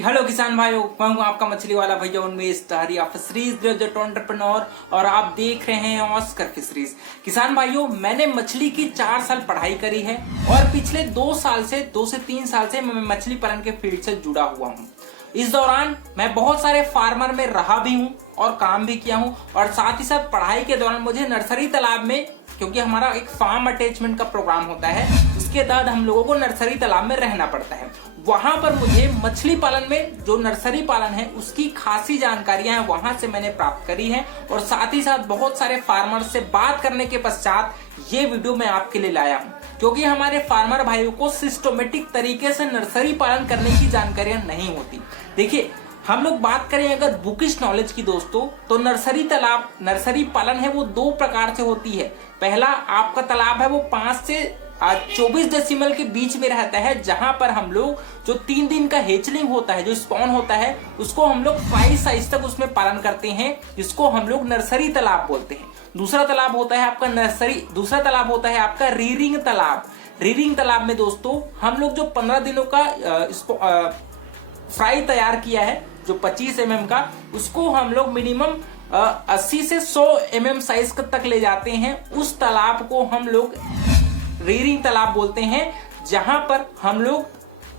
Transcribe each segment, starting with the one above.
Hello किसान भाइयों, मैं हूं आपका मछली वाला भैया उन्मेष टहरिया फिशरीज ग्रेजुएट एंटरप्रेन्योर और आप देख रहे हैं ऑस्कर फिशरीज। किसान भाइयों, मैंने मछली की 4 साल पढ़ाई करी है और पिछले 2 से 3 साल से मैं मछली पालन के फील्ड से जुड़ा हुआ हूं। इस दौरान मैं बहुत सारे फार्मर में रहा भी हूं और काम भी किया हूं और साथ ही साथ पढ़ाई के दौरान मुझे नर्सरी तालाब में, क्योंकि हमारा एक फार्म अटैचमेंट का प्रोग्राम होता है, उसके तहत हम लोगों को नर्सरी तालाब में रहना पड़ता है। वहां पर मुझे मछली पालन में जो नर्सरी पालन है उसकी खासी जानकारियां हैं, वहां से मैंने प्राप्त करी है और साथ ही साथ बहुत सारे फार्मर से बात करने के पश्चात ये वीडियो मैं आपके लिए लाया हूं, क्योंकि हमारे फार्मर भाइयों को सिस्टमेटिक तरीके से नर्सरी पालन करने की जानकारियां नहीं होती। देखिए, हम लोग बात करें अगर बुकिश नॉलेज की दोस्तों, तो नर्सरी पालन है वो 2 प्रकार से होती है। पहला आपका तालाब है वो 5 से 24 डेसिमल के बीच में रहता है, जहां पर हम लोग जो 3 दिन का हेचलिंग होता है, जो स्पॉन होता है, उसको हम लोग फ्राई साइज तक उसमें पालन करते हैं, जिसको हम लोग नर्सरी तालाब बोलते हैं। दूसरा तालाब होता है आपका रीरिंग तालाब। रीरिंग तालाब में दोस्तों हम लोग जो 15 दिनों का फ्राई तैयार किया है, जो 25 mm का, उसको हम लोग मिनिमम 80 से 100 mm साइज तक ले जाते हैं। उस तालाब को हम लोग रीरिंग तालाब बोलते हैं, जहां पर हम लोग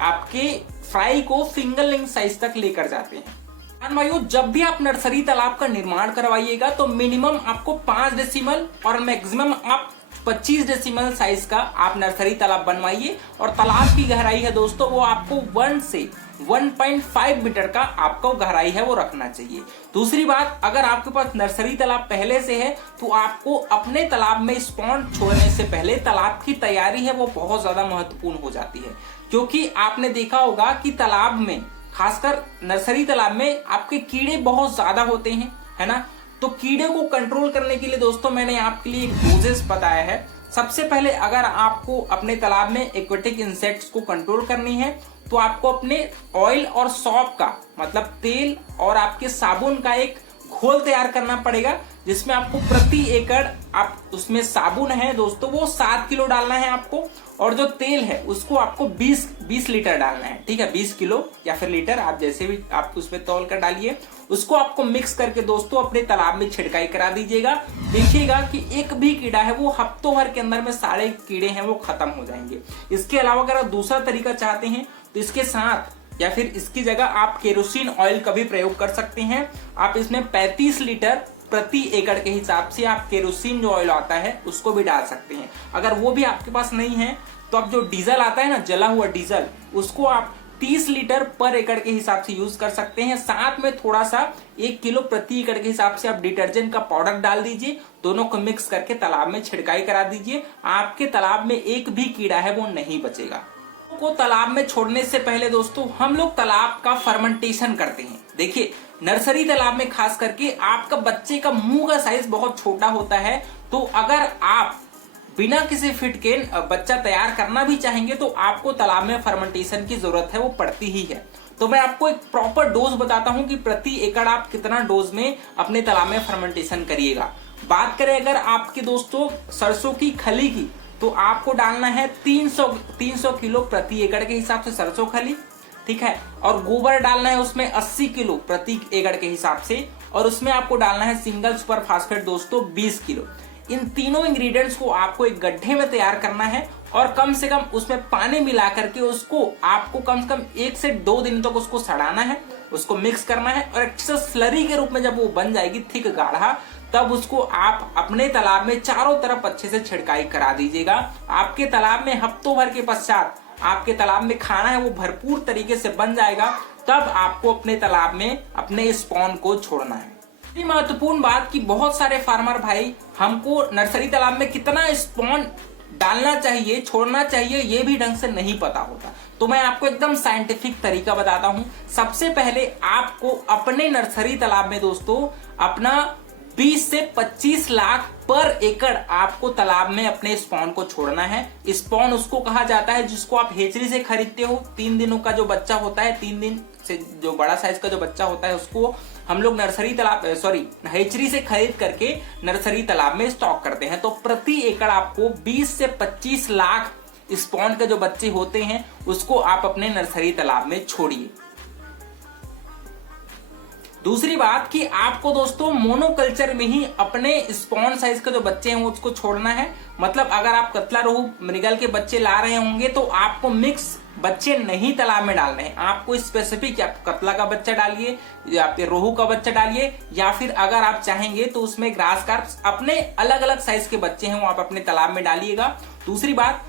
आपके फ्राई को फिंगर लिंग साइज तक लेकर जाते हैं। भाइयों, जब भी आप नर्सरी तालाब का निर्माण करवाइएगा तो मिनिमम आपको 5 डेसिमल और मैक्सिमम आप 25 डेसिमल साइज का आप नर्सरी तालाब बनवाइए। और तालाब की गहराई है दोस्तों वो आपको 1 से 1.5 मीटर का आपको गहराई है वो रखना चाहिए। दूसरी बात, अगर आपके पास नर्सरी तालाब पहले से है तो आपको अपने तालाब में स्पॉन छोड़ने से पहले तालाब की तैयारी है वो बहुत ज्यादा महत्वपूर्ण हो जाती है, क्योंकि आपने देखा होगा कि तालाब में, खासकर नर्सरी तालाब में, आपके कीड़े बहुत ज्यादा होते हैं, है ना। तो कीड़े को कंट्रोल करने के लिए दोस्तों मैंने आपके लिए एक डोजेस बताया है। सबसे पहले अगर आपको अपने तालाब में एक्वेटिक इंसेक्ट्स को कंट्रोल करनी है तो आपको अपने ऑयल और सॉप का, मतलब तेल और आपके साबुन का एक घोल तैयार करना पड़ेगा, जिसमें आपको प्रति एकड़, आप उसमें साबुन है दोस्तों वो 7 किलो डालना है आपको, और जो तेल है उसको आपको 20 लीटर डालना है। ठीक है, 20 किलो या फिर लीटर, आप जैसे भी आप उसमें तौल कर डालिए। उसको आपको मिक्स करके दोस्तों अपने तालाब में छिड़काई करा दीजिएगा। देखिएगा कि एक भी कीड़ा है वो हफ्तों भर के अंदर में सारे कीड़े हैं वो खत्म हो जाएंगे। इसके अलावा अगर आप दूसरा तरीका चाहते हैं तो इसके साथ या फिर इसकी जगह आप केरोसिन ऑयल का भी प्रयोग कर सकते हैं। आप इसमें 35 लीटर प्रति एकड़ के हिसाब से आप केरोसिन जो ऑयल आता है उसको भी डाल सकते हैं। अगर वो भी आपके पास नहीं है तो आप जो डीजल आता है ना, जला हुआ डीजल, उसको आप 30 लीटर पर एकड़ के हिसाब से यूज कर सकते हैं। साथ में थोड़ा सा 1 किलो प्रति एकड़ के हिसाब से आप डिटर्जेंट का पाउडर डाल दीजिए। दोनों को मिक्स करके तालाब में छिड़काई करा दीजिए। आपके तालाब में एक भी कीड़ा है वो नहीं बचेगा। को तालाब में छोड़ने से पहले दोस्तों हम लोग तालाब का फर्मेंटेशन करते हैं। देखिए, नर्सरी तालाब में खास करके आपका बच्चे का मुंह का साइज बहुत छोटा होता है, तो अगर आप बिना किसी फिट के बच्चा तैयार करना भी चाहेंगे तो आपको तालाब में फर्मेंटेशन की जरूरत है वो पड़ती ही है। तो मैं आपको एक प्रॉपर डोज बताता हूं कि प्रति एकड़ आप कितना डोज में अपने तालाब में फर्मेंटेशन करिएगा। बात करें अगर आपके दोस्तों सरसों की खली की, तो आपको डालना है 300 किलो प्रति एकड़ के हिसाब से सरसों खली, ठीक है। और गोबर डालना है उसमें 80 किलो प्रति एकड़ के हिसाब से, और उसमें आपको डालना है सिंगल सुपर फास्फेट दोस्तों 20 किलो। इन तीनों इंग्रेडिएंट्स को आपको एक गड्ढे में तैयार करना है और कम से कम उसमें पानी मिला करके उसको आपको कम से कम 1 से 2 दिन तक उसको सड़ाना है, उसको मिक्स करना है। और एक स्लरी के रूप में जब वो बन जाएगी थिक गाढ़ा, तब उसको आप अपने तालाब में चारों तरफ अच्छे से छिड़काई करा दीजिएगा। आपके तालाब में हफ्तों भर के पश्चात आपके तालाब में खाना है वो भरपूर तरीके से बन जाएगा, तब आपको अपने तालाब में अपने स्पॉन को छोड़ना है। महत्वपूर्ण बात कि बहुत सारे फार्मर भाई हमको नर्सरी तालाब में कितना स्पॉन डालना चाहिए, छोड़ना चाहिए, ये भी ढंग से नहीं पता होता। तो मैं आपको एकदम साइंटिफिक तरीका बताता हूं। सबसे पहले आपको अपने नर्सरी तालाब में दोस्तों अपना 20 से 25 लाख पर एकड़ आपको तालाब में अपने स्पॉन को छोड़ना है। स्पॉन उसको कहा जाता है जिसको आप हेचरी से खरीदते हो। 3 दिनों का जो बच्चा होता है, 3 दिन से जो बड़ा साइज का जो बच्चा होता है, उसको हम लोग हेचरी से खरीद करके नर्सरी तालाब में स्टॉक करते हैं। तो प्रति एकड़ आपको 20 से 25 लाख स्पॉन के जो बच्चे होते हैं उसको आप अपने नर्सरी तालाब में छोड़िए। दूसरी बात कि आपको दोस्तों मोनोकल्चर में ही अपने स्पॉन साइज के जो बच्चे हैं उसको छोड़ना है। मतलब अगर आप कतला रोहू मृगल के बच्चे ला रहे होंगे तो आपको मिक्स बच्चे नहीं तालाब में डालने हैं। आपको स्पेसिफिक आप कतला का बच्चा डालिए या फिर रोहू का बच्चा डालिए, या फिर अगर आप चाहेंगे तो उसमें ग्रास कार्प अपने अलग अलग साइज के बच्चे हैं वो आप अपने तालाब में डालिएगा। दूसरी बात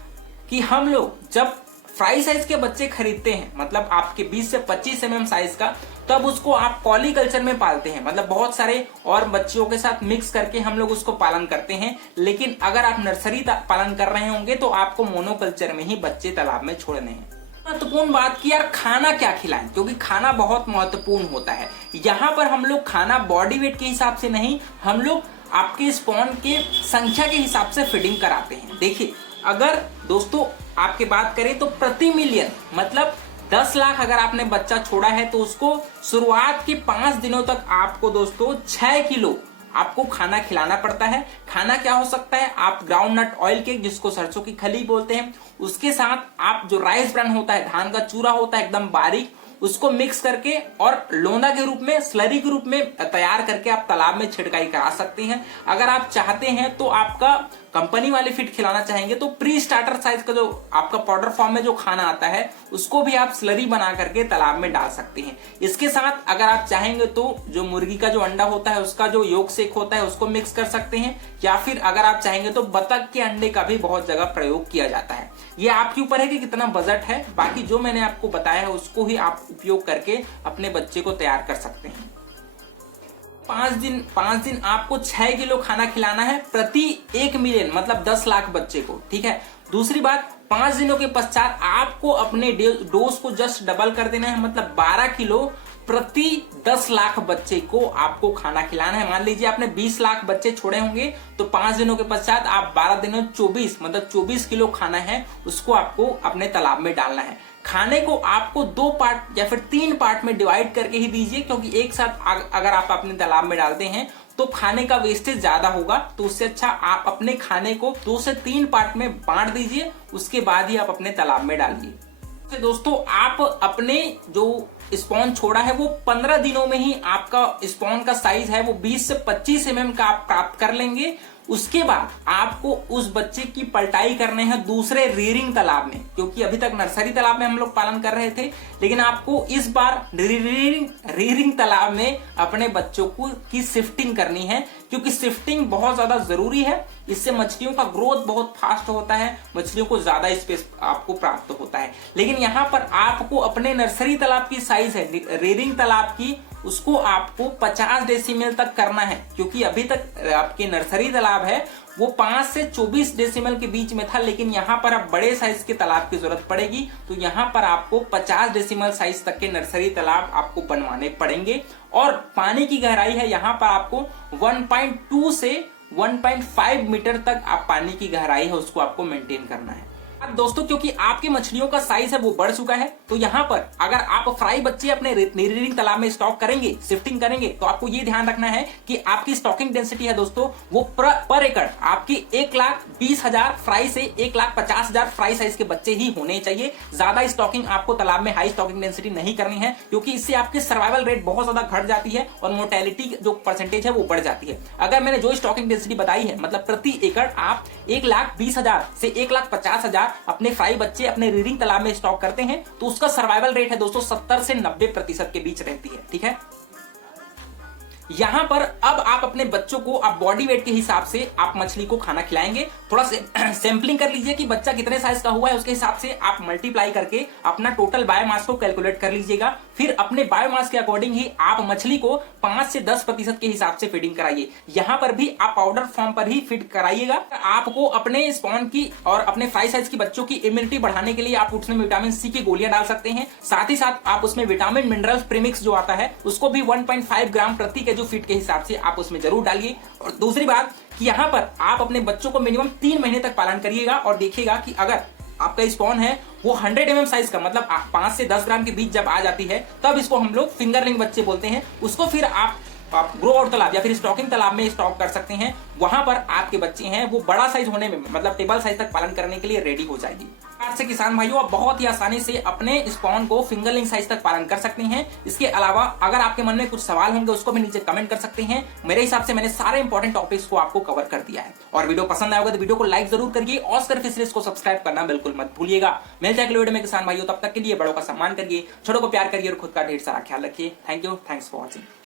कि हम लोग जब फ्राई साइज के बच्चे खरीदते हैं, मतलब आपके 20 से 25 mm साइज का, तब उसको आप पॉलीकल्चर में पालते हैं, मतलब बहुत सारे और बच्चियों के साथ मिक्स करके हम लोग उसको पालन करते हैं। लेकिन अगर आप नर्सरी पालन कर रहे होंगे तो आपको मोनोकल्चर में ही बच्चे तालाब में छोड़ने हैं। महत्वपूर्ण बात कि यार खाना क्या खिलाएं, क्योंकि खाना बहुत महत्वपूर्ण होता है। यहाँ पर हम लोग खाना बॉडी वेट के हिसाब से नहीं, हम लोग आपके स्पॉन के संख्या के हिसाब से फीडिंग कराते हैं। देखिए अगर दोस्तों आपके बात करें तो प्रति मिलियन मतलब 10 लाख अगर आपने बच्चा छोड़ा है तो उसको शुरुआत के 5 दिनों तक आपको दोस्तों 6 किलो आपको खाना खिलाना पड़ता है। खाना क्या हो सकता है, आप ग्राउंड नट ऑयल के, जिसको सरसों की खली बोलते हैं, उसके साथ आप जो राइस ब्रान होता है, धान का चूरा होता है एकदम बारीक, उसको मिक्स करके और लोंदा के रूप में, स्लरी के रूप में तैयार करके आप तालाब में छिड़काई करा सकते हैं। अगर आप चाहते हैं तो आपका कंपनी वाले फीड खिलाना चाहेंगे तो प्री स्टार्टर साइज का जो आपका पाउडर फॉर्म में जो खाना आता है उसको भी आप स्लरी बना करके तालाब में डाल सकते हैं। इसके साथ अगर आप चाहेंगे तो जो मुर्गी का जो अंडा होता है उसका जो योग सेक होता है उसको मिक्स कर सकते हैं, या फिर अगर आप चाहेंगे तो बतख के अंडे का भी बहुत जगह प्रयोग किया जाता है। ये आपके ऊपर है कि कितना बजट है। बाकी जो मैंने आपको बताया है उसको ही आप उपयोग करके अपने बच्चे को तैयार कर सकते हैं। 5 दिन आपको 6 किलो खाना खिलाना है प्रति 1 मिलियन, मतलब 10 लाख बच्चे को, ठीक है। दूसरी बात, 5 दिनों के पश्चात आपको अपने डोज को जस्ट डबल कर देना है, मतलब 12 किलो प्रति 10 लाख बच्चे को आपको खाना खिलाना है। मान लीजिए आपने 20 लाख बच्चे छोड़े होंगे तो 5 दिनों के पश्चात आप 12 दिनों 24 मतलब 24 किलो खाना है उसको आपको अपने तालाब में डालना है। खाने को आपको 2 पार्ट या फिर 3 पार्ट में डिवाइड करके ही दीजिए, क्योंकि एक साथ अगर आप अपने तालाब में डालते हैं तो खाने का वेस्टेज ज्यादा होगा। तो उससे अच्छा आप अपने खाने को 2 से 3 पार्ट में बांट दीजिए, उसके बाद ही आप अपने तालाब में डालिए। तो दोस्तों आप अपने जो स्पॉन छोड़ा है वो 15 दिनों में ही आपका स्पॉन का साइज है वो 20 से 25 mm का आप प्राप्त कर लेंगे। उसके बाद आपको उस बच्चे की पलटाई करने हैं दूसरे रीरिंग तालाब में, क्योंकि अभी तक नर्सरी तालाब में हम लोग पालन कर रहे थे, लेकिन आपको इस बार रीरिंग तालाब में अपने बच्चों की शिफ्टिंग करनी है, क्योंकि शिफ्टिंग बहुत ज्यादा जरूरी है। इससे मछलियों का ग्रोथ बहुत फास्ट होता है, मछलियों को ज्यादा स्पेस आपको प्राप्त होता है। लेकिन यहाँ पर आपको अपने नर्सरी तालाब की साइज है रीरिंग तालाब की, उसको आपको 50 डेसिमल तक करना है, क्योंकि अभी तक आपके नर्सरी तालाब है वो 5 से 24 डेसिमल के बीच में था, लेकिन यहाँ पर अब बड़े साइज के तालाब की जरूरत पड़ेगी। तो यहाँ पर आपको 50 डेसिमल साइज तक के नर्सरी तालाब आपको बनवाने पड़ेंगे। और पानी की गहराई है यहाँ पर आपको 1.2 से 1.5 मीटर तक आप पानी की गहराई है उसको आपको मेंटेन करना है। अब दोस्तों क्योंकि आपके मछलियों का साइज है वो बढ़ चुका है, तो यहाँ पर अगर आप फ्राई बच्चे अपने रीरिंग तालाब में स्टॉक करेंगे, शिफ्टिंग करेंगे, तो आपको ये ध्यान रखना है कि आपकी स्टॉकिंग डेंसिटी है दोस्तों वो पर एकड़ आपकी 1,20,000 फ्राई से 1,50,000 फ्राई साइज के बच्चे ही होने चाहिए। ज्यादा स्टॉकिंग आपको तालाब में हाई स्टॉकिंग डेंसिटी नहीं करनी है, क्योंकि इससे आपकी सर्वाइवल रेट बहुत ज्यादा घट जाती है और मोर्टेलिटी जो परसेंटेज है वो बढ़ जाती है। अगर मैंने जो स्टॉकिंग डेंसिटी बताई है, मतलब प्रति एकड़ आप 1,20,000 से 1,50,000 अपने फ्राई बच्चे अपने रीरिंग तालाब में स्टॉक करते हैं, तो उसका सर्वाइवल रेट है दोस्तों 70 से 90% के बीच रहती है, ठीक है। यहां पर अब आप अपने बच्चों को आप बॉडी वेट के हिसाब से आप मछली को खाना खिलाएंगे। थोड़ा सैंपलिंग कर लीजिए कि बच्चा कितने साइज का हुआ है, उसके हिसाब से आप मल्टीप्लाई करके अपना टोटल बायोमास को कैलकुलेट कर लीजिएगा। फिर अपने बायोमास के अकॉर्डिंग ही आप मछली को 5 से 10% के हिसाब से फीडिंग कराइए। यहाँ पर भी आप पाउडर फॉर्म पर ही फीड कराइएगा। आपको अपने स्पॉन की और अपने फ्राई साइज की बच्चों की इम्यूनिटी बढ़ाने के लिए आप उसमें विटामिन सी की गोलियां डाल सकते हैं। साथ ही साथ आप उसमें विटामिन मिनरल प्रीमिक्स जो आता है उसको भी 1.5 ग्राम प्रति केजी फीड के हिसाब से आप उसमें जरूर डालिए। और दूसरी बात कि यहाँ पर आप अपने बच्चों को मिनिमम 3 महीने तक पालन करिएगा और देखिएगा कि अगर आपका स्पॉन है वो 100 mm साइज का, मतलब 5 से 10 ग्राम के बीच जब आ जाती है, तब इसको हम लोग फिंगरलिंग बच्चे बोलते हैं। उसको फिर आप आप ग्रो आउट तालाब या फिर स्टॉकिंग तालाब में स्टॉक कर सकते हैं। वहां पर आपके बच्चे हैं वो बड़ा साइज होने में, मतलब टेबल साइज तक पालन करने के लिए रेडी हो जाएगी। आज से किसान भाइयों आप बहुत ही आसानी से अपने स्पॉन को फिंगरलिंग साइज तक पालन कर सकते हैं। इसके अलावा अगर आपके मन में कुछ सवाल होंगे उसको भी नीचे कमेंट कर सकते हैं। मेरे हिसाब से मैंने सारे इंपॉर्टेंट टॉपिक्स को आपको कवर कर दिया है। और वीडियो पसंद आया होगा तो वीडियो को लाइक जरूर करिए और सर्फ फिशरीज को सब्सक्राइब करना बिल्कुल मत भूलिएगा। मिलते हैं अगले वीडियो में किसान भाइयों, तब तक के लिए बड़ों का सम्मान करिए, छोटों को प्यार करिए और खुद का ढेर सारा ख्याल रखिए। Thank you, thanks for watching.